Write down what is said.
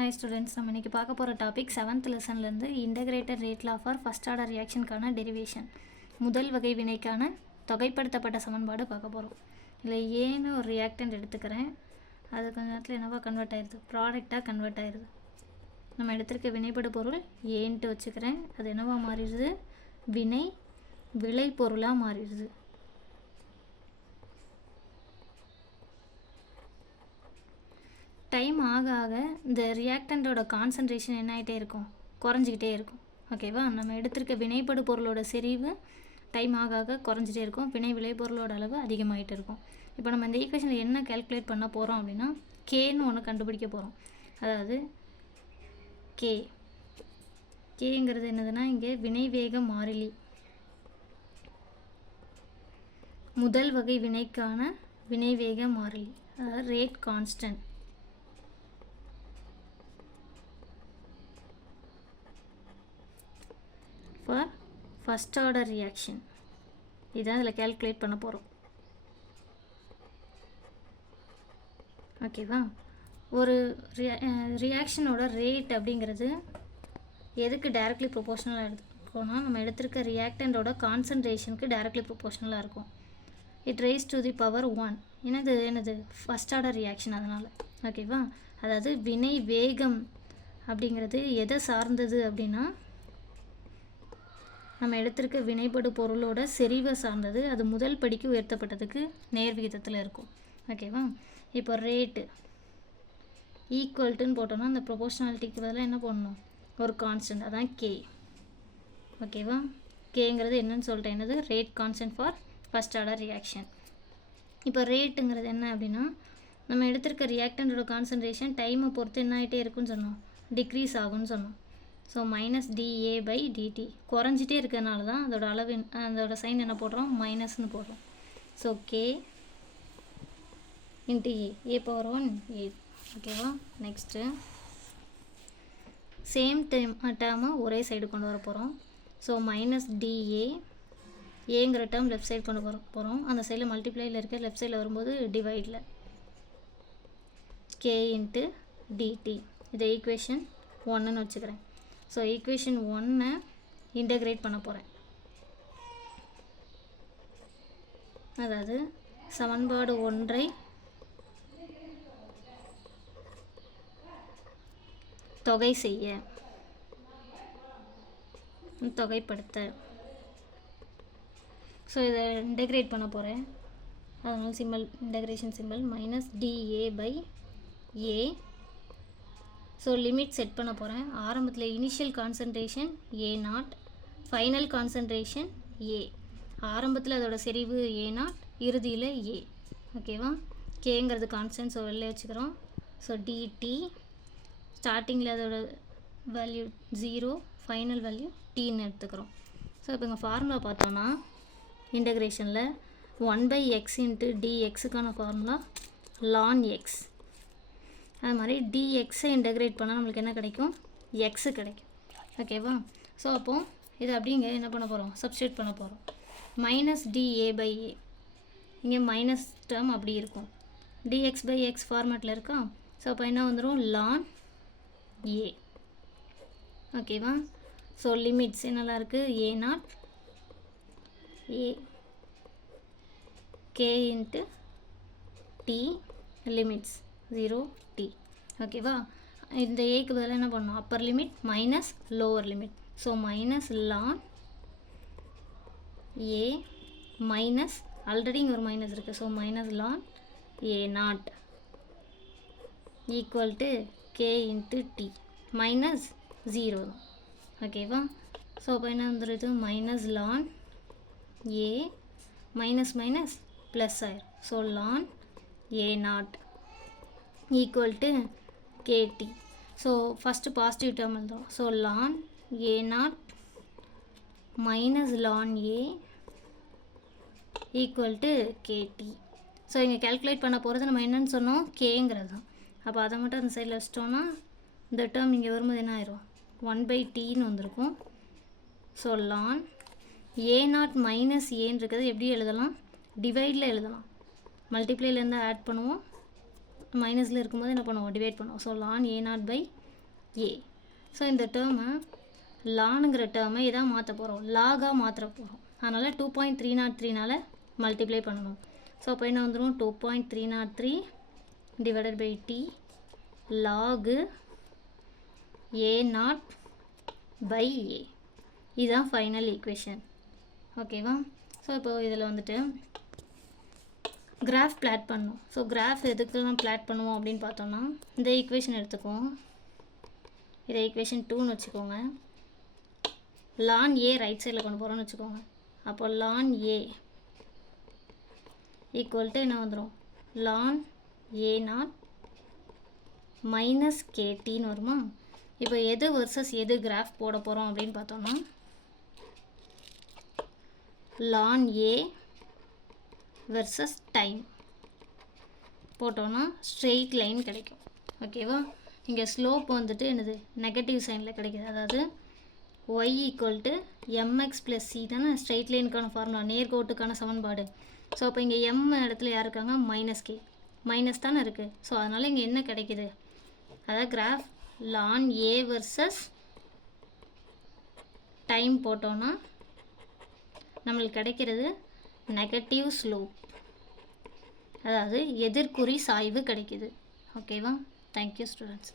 Hi students நம்ம இன்றைக்கி பார்க்க போகிற topic seventh லெசன்லேருந்து integrated rate of are first order ரியாக்ஷனுக்கான derivation முதல் வகை வினைக்கான தொகைப்படுத்தப்பட்ட சமன்பாடு பார்க்க போகிறோம் இல்லை ஏன்னு ஒரு ரியாக்டன்ட் எடுத்துக்கிறேன். அது கொஞ்ச நேரத்தில் என்னவா கன்வெர்ட் ஆயிடுது ப்ராடக்டாக கன்வெர்ட் ஆயிடுது நம்ம எடுத்திருக்க வினைப்படு பொருள் ஏன்ட்டு வச்சுக்கிறேன். அது என்னவா மாறிடுது? வினை விளை பொருளாக மாறிடுது. டைம் ஆக ஆக இந்த ரியாக்டண்ட்டோட கான்சன்ட்ரேஷன் என்ன ஆகிட்டே இருக்கும்? குறைஞ்சிக்கிட்டே இருக்கும். ஓகேவா நம்ம எடுத்திருக்க வினைப்படு பொருளோட செறிவு டைம் ஆக ஆக குறைஞ்சிட்டே இருக்கும். வினை விளைபொருளோட அளவு அதிகமாகிட்டு இருக்கும். இப்போ நம்ம இந்த ஈக்குவேஷனில் என்ன கால்குலேட் பண்ண போகிறோம் அப்படின்னா கேன்னு ஒன்று கண்டுபிடிக்க போகிறோம் அதாவது கே கேங்கிறது என்னதுன்னா இங்கே வினைவேக மாறிலி. முதல் வகை வினைக்கான வினைவேக மாறிலி. அதாவது rate constant for first order reaction இதான் இதில் கேல்குலேட் பண்ண போகிறோம் ஓகேவா ஒரு ரியா ரியாக்ஷனோட ரேட் அப்படிங்கிறது எதுக்கு டைரக்ட்லி ப்ரொபோஷனலாக எடுத்துக்கோனா நம்ம எடுத்திருக்க ரியாக்டண்டோட கான்சன்ட்ரேஷனுக்கு டைரக்ட்லி ப்ரொபோஷனலாக இருக்கும். It raise to the power one என்னது என்னது? ஃபஸ்ட் ஆர்டர் ரியாக்ஷன் அதனால். ஓகேவா அதாவது வினை வேகம் அப்படிங்கிறது எதை சார்ந்தது அப்படின்னா நம்ம எடுத்திருக்க வினைப்படு பொருளோட செறிவை சார்ந்தது அது முதல் படிக்கு உயர்த்தப்பட்டதுக்கு நேர் விகிதத்தில் இருக்கும். ஓகேவா இப்போ ரேட்டு ஈக்குவல்ட்டுன்னு போட்டோம்னா அந்த ப்ரொபோஷனாலிட்டிக்கு பதிலாக என்ன பண்ணணும் ஒரு கான்ஸ்டன்ட் அதான் கே ஓகேவா கேங்கிறது என்னன்னு சொல்லிட்டேன். என்னது? Rate constant for first order reaction இப்போ ரேட்டுங்கிறது என்ன அப்படின்னா நம்ம எடுத்திருக்க ரியாக்டண்டோட கான்சன்ட்ரேஷன் டைமை பொறுத்து என்ன ஆகிட்டே இருக்குன்னு சொன்னோம். டிக்ரீஸ் ஆகும்னு சொன்னோம். So minus d A by d t குறைஞ்சிட்டே இருக்கிறதுனால தான் அதோட அளவு அதோட சைன் என்ன போடுறோம்? மைனஸ்னு போடுறோம். So K into A A power one A ஓகேவா நெக்ஸ்ட்டு சேம் டைம் டேர்மை ஒரே சைடு கொண்டு வர போகிறோம் ஸோ மைனஸ் டிஏ ஏங்கிற டேர்ம் லெஃப்ட் சைடு கொண்டு வர போகிறோம் அந்த சைடில் மல்டிப்ளையில் இருக்க லெஃப்ட் சைடில் வரும்போது டிவைடில் கே இன்ட்டு டிடி இதை ஈக்குவேஷன் ஒன்றுன்னு வச்சுக்கிறேன். ஸோ ஈக்குவேஷன் ஒன்னை இன்டகிரேட் பண்ண போகிறேன் அதாவது சமன்பாடு ஒன்றை தொகை செய்ய தொகைப்படுத்த. ஸோ இதை இன்டகிரேட் பண்ண போகிறேன் அதனால் simple integration simple minus d A by A so limit set பண்ண போகிறேன் ஆரம்பத்தில் initial concentration A nought final concentration A ஆரம்பத்தில் அதோட செறிவு ஏ நாட் இறுதியில் ஏ ஓகேவா கேங்கிறது கான்ஸ்டன்ட் ஸோ வெளில வச்சுக்கிறோம். ஸோ டிடி ஸ்டார்டிங்கில் அதோட வேல்யூ ஜீரோ ஃபைனல் வேல்யூ டீன்னு எடுத்துக்கிறோம். ஸோ இப்போ எங்கள் ஃபார்முலா பார்த்தோன்னா இன்டகிரேஷனில் ஒன் பை எக்ஸ் இன்ட்டு டிஎக்ஸுக்கான ஃபார்முலா லான் எக்ஸ் அது மாதிரி டிஎக்ஸை இன்டகிரேட் பண்ணால் நம்மளுக்கு என்ன கிடைக்கும்? எக்ஸு கிடைக்கும். ஓகேவா ஸோ அப்போது இது அப்படிங்க என்ன பண்ண போகிறோம் சப்ஸ்டியூட் பண்ண போகிறோம் மைனஸ் டிஏ பை ஏ இங்கே மைனஸ் டேர்ம் அப்படி இருக்கும். டிஎக்ஸ் பை எக்ஸ் ஃபார்மேட்டில் இருக்கா? ஸோ அப்போ என்ன வந்துடும் லான் ஏ ஓகேவா ஸோ லிமிட்ஸ் என்னெல்லாம் இருக்குது A nought A K into t limits zero t ஓகேவா இந்த ஏக்கு பதிலாக என்ன பண்ணணும்? Upper limit minus lower limit so minus ln A minus already இங்கே ஒரு மைனஸ் இருக்குது so minus ln A nought equal to K into t minus zero தான் ஓகேவா ஸோ அப்போ என்ன வந்துடுது minus ln A minus minus plus ஆயிரும். So ln A nought equal to K t so first positive term எழுதும் so ln A nought minus ln A equal to K t so இங்கே calculate பண்ண போகிறது நம்ம என்னன்னு சொன்னோம்? கேங்கிறது தான். அப்போ அதை மட்டும் அந்த சைடில் வச்சிட்டோன்னா இந்த டேர்ம் இங்கே வரும்போது என்ன ஆயிரும்? ஒன் பை டீன்னு வந்திருக்கும். So ln A nought minus ஏன்னு இருக்கிறது எப்படி எழுதலாம்? டிவைடில் எழுதலாம். மல்டிப்ளைலேருந்து ஆட் பண்ணுவோம். மைனஸில் இருக்கும்போது என்ன பண்ணுவோம்? டிவைட் பண்ணுவோம். So ln A nought by A so இந்த டேர்மை லானுங்கிற டேர்மை இதான் மாற்ற போகிறோம் லாகாக மாற்ற போகிறோம் அதனால் டூ பாயிண்ட் த்ரீ நாட் த்ரீனால் மல்டிப்ளை பண்ணணும். ஸோ அப்போ என்ன வந்துடும் two point three nought three divided by t log A nought by A இதுதான் ஃபைனல் ஈக்குவேஷன் ஓகேவா ஸோ இப்போ இதில் வந்துட்டு கிராஃப் பிளாட் பண்ணும். ஸோ கிராஃப் எதுக்கெல்லாம் பிளாட் பண்ணுவோம் அப்படின்னு பார்த்தோம்னா இந்த ஈக்குவேஷன் எடுத்துக்குவோம். இதை ஈக்குவேஷன் டூன்னு வச்சுக்கோங்க. லான் ஏ ரைட் சைடில் கொண்டு போகிறோம்னு வச்சுக்கோங்க. அப்போ லான் ஏ ஈக்குவல் டு என்ன வந்துடும் லான் ஏ நாட் மைனஸ் கேடின்னு வருமா? இப்போ எது வர்சஸ் எது கிராஃப் போட போகிறோம் அப்படின்னு பார்த்தோம்னா லான் ஏ வெர்சஸ் டைம் போட்டோன்னா ஸ்ட்ரெயிட் லைன் கிடைக்கும். ஓகேவா இங்கே ஸ்லோப் வந்துட்டு என்னது? நெகட்டிவ் சைனில் கிடைக்குது. அதாவது y equal to m x plus c தானே ஸ்ட்ரெயிட் லைனுக்கான ஃபார்முலா நேர்கோட்டுக்கான சமன்பாடு. ஸோ அப்போ இங்கே எம் இடத்துல யார் இருக்காங்க? மைனஸ் கே மைனஸ் தானே இருக்குது ஸோ அதனால் இங்கே என்ன கிடைக்குது? அதாவது graph ln A versus time போட்டோன்னா நம்மளுக்கு கிடைக்கிறது நெகட்டிவ் ஸ்லோப் அதாவது எதிர்குறி சாய்வு கிடைக்குது. ஓகேவா தேங்க்யூ ஸ்டூடெண்ட்ஸ்